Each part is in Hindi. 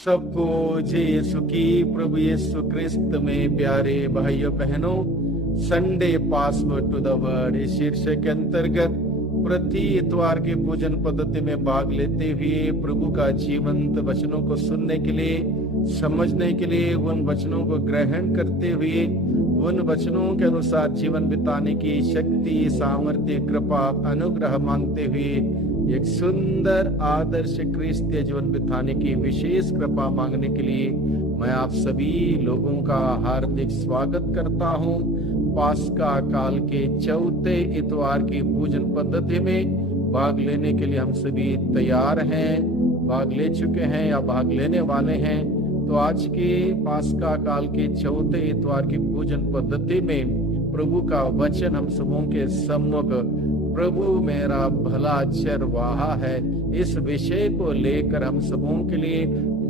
सबको जय यीशु की। प्रभु यीशु क्रिस्त में प्यारे भाइयों बहनों, Sunday password to the word इस शीर्षक के अंतर्गत प्रति इतवार के पूजन पद्धति में भाग लेते हुए प्रभु का जीवंत वचनों को सुनने के लिए, समझने के लिए, उन वचनों को ग्रहण करते हुए उन वचनों के अनुसार जीवन बिताने की शक्ति, सामर्थ्य, कृपा, अनुग्रह मांगते हुए एक सुंदर आदर्श क्रिस्तीय जीवन बिताने की विशेष कृपा मांगने के लिए मैं आप सभी लोगों का हार्दिक स्वागत करता हूं। पास्का काल के चौथे इतवार की पूजन पद्धति में भाग लेने के लिए हम सभी तैयार हैं, भाग ले चुके हैं या भाग लेने वाले हैं। तो आज के पास्का काल के चौथे इतवार की पूजन पद्धति में प्रभु का वचन हम सबों के सम्मुख, प्रभु मेरा भला चरवाहा है, इस विषय को लेकर हम सबों के लिए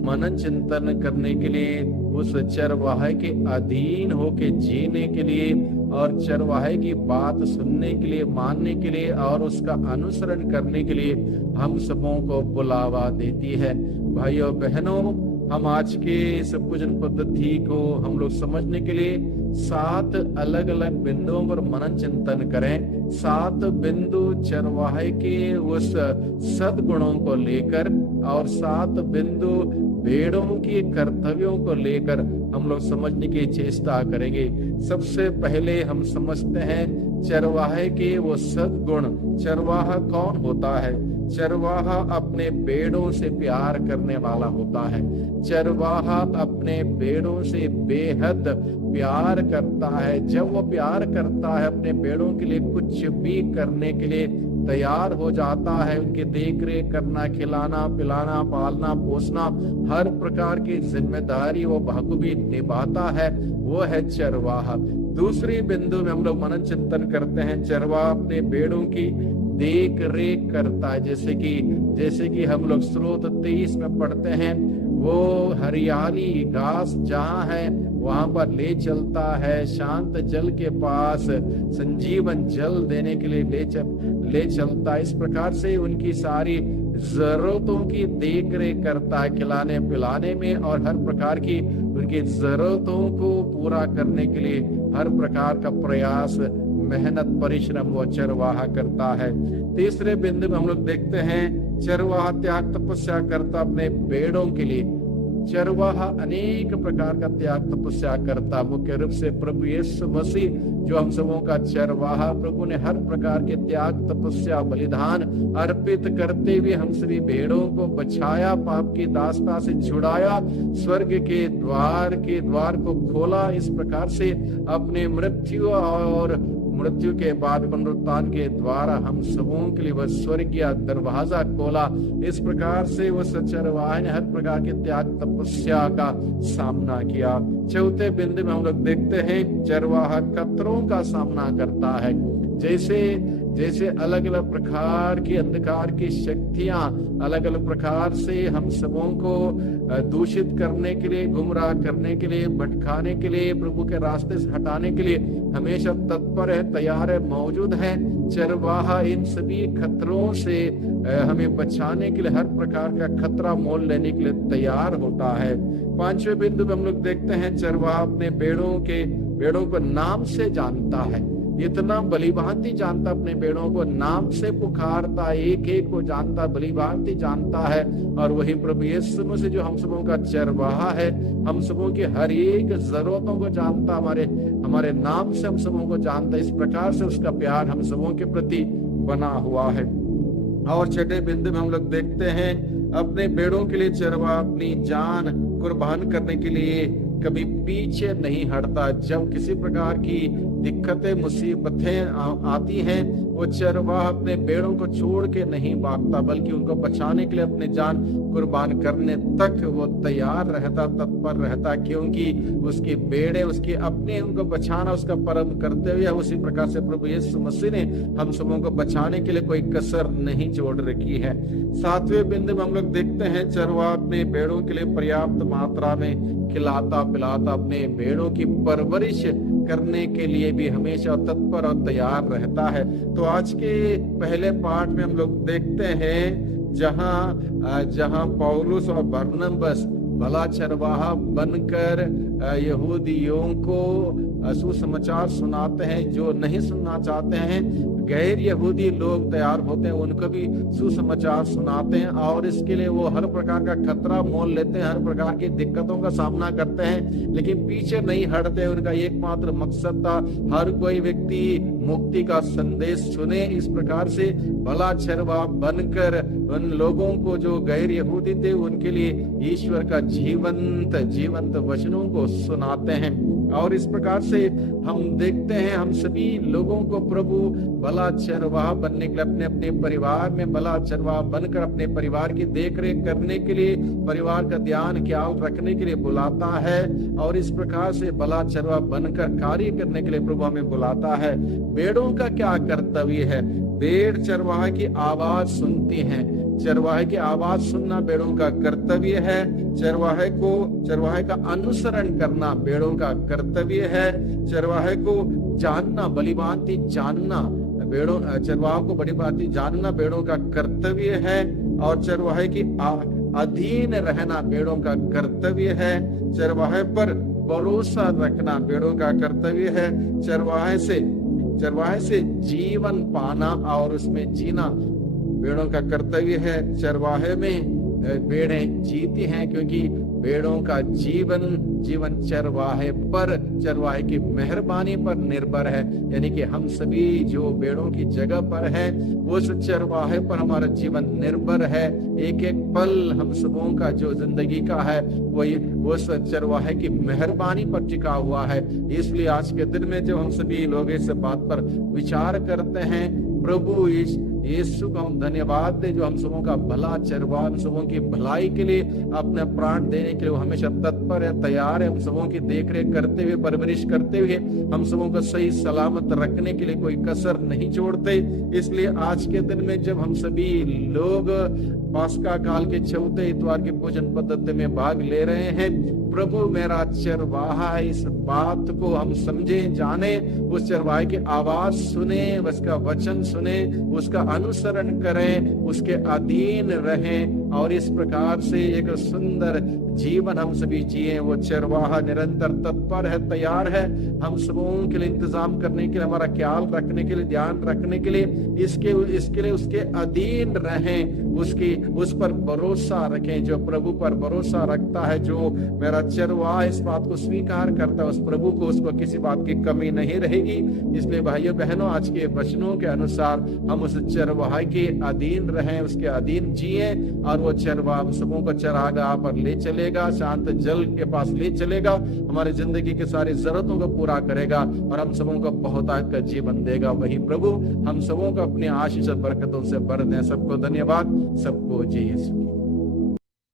मनन चिंतन करने के लिए, उस चरवाहे के अधीन होके जीने के लिए और चरवाहे की बात सुनने के लिए, मानने के लिए और उसका अनुसरण करने के लिए हम सबों को बुलावा देती है। भाइयों बहनों, हम आज के इस पूजन पद्धति को हम लोग समझने के लिए 7 अलग अलग बिंदुओं पर मनन चिंतन करें। 7 बिंदु चरवाहे के उस सद्गुणों को लेकर और 7 बिंदु भेड़ों के कर्तव्यों को लेकर हम लोग समझने की चेष्टा करेंगे। सबसे पहले हम समझते हैं चरवाहे के वो सद्गुण। चरवाहा कौन होता है? चरवाहा अपने भेड़ों से प्यार करने वाला होता है। चरवाहा अपने भेड़ों से बेहद प्यार करता है। जब वो प्यार करता है, अपने भेड़ों के लिए कुछ भी करने के लिए तैयार हो जाता है। उनकी देख रेख करना, खिलाना, पिलाना, पालना, पोसना, हर प्रकार की जिम्मेदारी वो बखूबी निभाता है। वो है चरवाहा। दूसरी बिंदु में हम लोग मनन चिंतन करते हैं, चरवाहा अपने भेड़ों की देख रेख करता है। जैसे कि हम लोग स्रोत 23 में पढ़ते हैं, वो हरियाली घास जहाँ है वहां पर ले चलता है, शांत जल के पास संजीवन जल देने के लिए ले चलता है। इस प्रकार से उनकी सारी जरूरतों की देख रेख करता है, खिलाने पिलाने में और हर प्रकार की उनकी जरूरतों को पूरा करने के लिए हर प्रकार का प्रयास, मेहनत, परिश्रम वो चरवाहा करता है। तीसरे बिंदु में हम लोग देखते हैं चरवाहा त्याग तपस्या करता अपने भेड़ों के लिए। चरवाहा अनेक प्रकार का त्याग तपस्या करता, मुख्य रूप से प्रभु यीशु मसीह जो हम सबों का चरवाहा, प्रभु ने हर प्रकार के त्याग तपस्या बलिदान अर्पित करते हुए हम सभी भेड़ों को बचाया, पाप की दास्ता से छुड़ाया, स्वर्ग के द्वार को खोला। इस प्रकार से अपने मृत्यु के बाद पुनरुत्थान के द्वारा हम सबों के लिए वह स्वर्गीय दरवाजा खोला। इस प्रकार से वह चरवाहे ने हर प्रकार के त्याग तपस्या का सामना किया। चौथे बिंदु में हम लोग देखते हैं चरवाहा खतरों का सामना करता है। जैसे अलग अलग प्रकार की अंधकार की शक्तियां अलग अलग प्रकार से हम सबों को दूषित करने के लिए, गुमराह करने के लिए, भटकाने के लिए, प्रभु के रास्ते से हटाने के लिए हमेशा तत्पर है, तैयार है, मौजूद है। चरवाहा इन सभी खतरों से हमें बचाने के लिए, हर प्रकार का खतरा मोल लेने के लिए तैयार होता है। 5वें बिंदु में हम लोग देखते हैं चरवाहा अपने भेड़ों को नाम से जानता है। इतना भलीभांति जानता, अपने भेड़ों को नाम से पुकारता, एक एक को जानता, भलीभांति जानता है। और वही प्रभु यीशु मसीह जो हम सबों का चरवाहा है, हम सबों की हर एक जरूरतों को जानता, हमारे नाम से हम सबों को जानता। इस प्रकार से उसका प्यार हम सबों के प्रति बना हुआ है। और 6ठे बिंदु में हम लोग देखते हैं अपने भेड़ों के लिए चरवाहा अपनी जान कुर्बान करने के लिए कभी पीछे नहीं हटता। जब किसी प्रकार की दिक्कतें, मुसीबतें आती हैं, वो चरवाहा अपने भेड़ों को छोड़ के नहीं भागता, बल्कि उनको बचाने के लिए अपने जान कुर्बान करने तक वो तैयार रहता, तत्पर रहता, क्योंकि उसकी भेड़ें उसकी अपने उनको बचाना उसका परम कर्तव्य है। उसी प्रकार से प्रभु यीशु मसीह ने हम सबों को बचाने के लिए कोई कसर नहीं छोड़ रखी है। 7वें बिंदु में हम लोग देखते हैं चरवाहा अपने भेड़ों के लिए पर्याप्त मात्रा में खिलाता पिलाता, अपने भेड़ों की परवरिश करने के लिए भी हमेशा तत्पर और तैयार रहता है। तो आज के पहले पाठ में हम लोग देखते हैं जहां पौलुस और बरनबास भला चरवाहा बनकर यहूदियों को सुसमाचार सुनाते हैं। जो नहीं सुनना चाहते हैं, गैर यहूदी लोग तैयार होते हैं, उनको भी सुसमाचार सुनाते हैं। और इसके लिए वो हर प्रकार का खतरा मोल लेते हैं, हर प्रकार की दिक्कतों का सामना करते हैं, लेकिन पीछे नहीं हटते। उनका एकमात्र मकसद था हर कोई व्यक्ति मुक्ति का संदेश सुने। इस प्रकार से भला चरवाहा बनकर उन लोगों को जो गैर यहूदी थे उनके लिए ईश्वर का जीवंत वचनों को सुनाते हैं। और इस प्रकार से हम देखते हैं, हम सभी लोगों को प्रभु भला चरवाहा बनने के लिए, अपने अपने परिवार में भला चरवाहा बनकर अपने परिवार की देखरेख करने के लिए, परिवार का ध्यान ख्याल रखने के लिए बुलाता है। और इस प्रकार से भला चरवाहा बनकर कार्य करने के लिए प्रभु हमें बुलाता है। भेड़ों का क्या कर्तव्य है? भेड़ चरवाहे की आवाज सुनती हैं। चरवाहे की आवाज सुनना भेड़ों का कर्तव्य है। चरवाहे का अनुसरण करना भेड़ों का कर्तव्य है। चरवाहे को जानना, भलीभांति जानना, चरवाहों को बड़ी भांति जानना भेड़ों का कर्तव्य है। और चरवाहे की अधीन रहना भेड़ों का कर्तव्य है। चरवाहे पर भरोसा रखना भेड़ों का कर्तव्य है। चरवाहे से जीवन पाना और उसमें जीना भेड़ों का कर्तव्य है। चरवाहे में भेड़ें जीती हैं, क्योंकि भेड़ों का जीवन चरवाहे की मेहरबानी पर निर्भर है। यानी कि हम सभी जो भेड़ों की जगह पर है, उस चरवाहे पर हमारा जीवन निर्भर है। एक एक पल हम सबों का जो जिंदगी का है वही उस चरवाहे की मेहरबानी पर टिका हुआ है। इसलिए आज के दिन में जब हम सभी लोग इस बात पर विचार करते हैं, प्रभु यीशु को हम धन्यवाद दे जो हम सबों का भला चरवाहा, हम सबों की भलाई के लिए अपने प्राण देने के लिए वो हमेशा तत्पर है, तैयार है। हम सबों की देखरेख करते हुए, परवरिश करते हुए हम सबों को सही सलामत रखने के लिए कोई कसर नहीं छोड़ते। इसलिए आज के दिन में जब हम सभी लोग पास्का काल के चौथे इतवार की पूजन पद्धति में भाग ले रहे हैं, प्रभु मेरा चरवाहा है, इस बात को हम समझे, जाने, उस चरवाहे की आवाज सुने, उसका वचन सुने, उसका अनुसरण करें, उसके अधीन रहें और इस प्रकार से एक सुंदर जीवन हम सभी जिए। वो चरवाहा निरंतर तत्पर है, तैयार है हम सबों के लिए इंतजाम करने के लिए, हमारा ख्याल रखने के लिए, ध्यान रखने के लिए। इसके लिए उसके अधीन रहें, उस पर भरोसा रखें। जो प्रभु पर भरोसा रखता है, जो मेरा चरवाहा इस बात को स्वीकार करता है, उस प्रभु को, उसको किसी बात की कमी नहीं रहेगी। इसलिए भाइयों बहनों, आज के वचनों के अनुसार हम उस चरवाहे के अधीन रहें, उसके अधीन जिए और वो चरवाहा हम सबों को चरागाह पर ले चलेगा, शांत जल के पास ले चलेगा, हमारी जिंदगी के सारी जरूरतों को पूरा करेगा और हम सबों को बहुतायत का जीवन देगा। वही प्रभु हम सबों को अपनी आशीष और बरकतों से भर दें। सबको धन्यवाद, सबको जय यीशु।